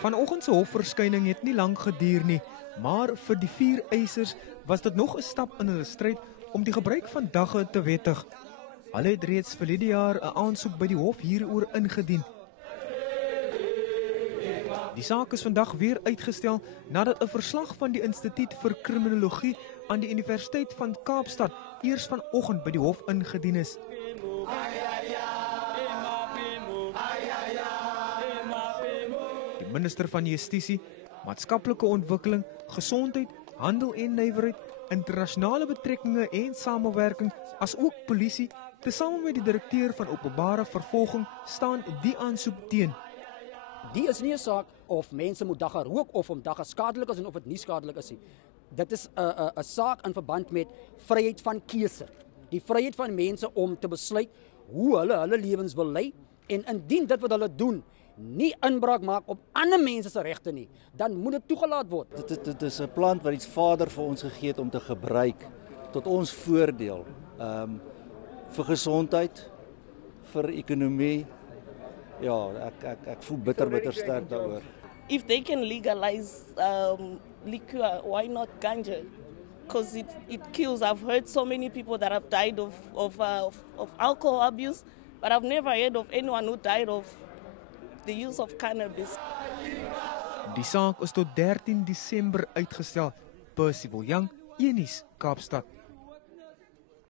Vanoggend se hofverskyning het nie lank geduur nie, maar vir die 4 eisers was dit nog 'n stap in hulle stryd om die gebruik van dagga te wettig. Hulle het reeds verlede jaar 'n aansoek by die hof hieroor ingedien. Die saak is vandag weer uitgestel nadat 'n verslag van die Instituut vir Kriminologie aan die Universiteit van Kaapstad eers vanoggend by die hof ingedien is. Die minister van Justisie, Maatskaplike Ontwikkeling, Gesondheid, Handel en Nywerheid, Internasionale Betrekkinge en Samewerking, asook polisie, tesame met die direkteur van Openbare Vervolging, staan die aansoek teen. Die is nie 'n saak of mense moet dagga rook of om dagga skadelik is en of dit nie skadelik is nie. Dit is 'n saak in verband met vryheid van keuse. Die vryheid van mense om te besluit hoe hulle lewens wil lei en indien dit wat hulle doen nie inbraak maak op ander mense se regte nie, dan moet dit toegelaat word. Dit is 'n plant wat die Vader vir ons gegee het om te gebruik tot ons voordeel. Vir gesondheid, vir ekonomie. Ja, ek voel bitter sterk daaroor. If they can legalize liquor, why not ganja? Because it kills. I've heard so many people that have died of alcohol abuse, but I've never heard of anyone who died of the use of cannabis. Die saak is tot 13 Desember uitgestel. Percival Young, Unies, Kaapstad.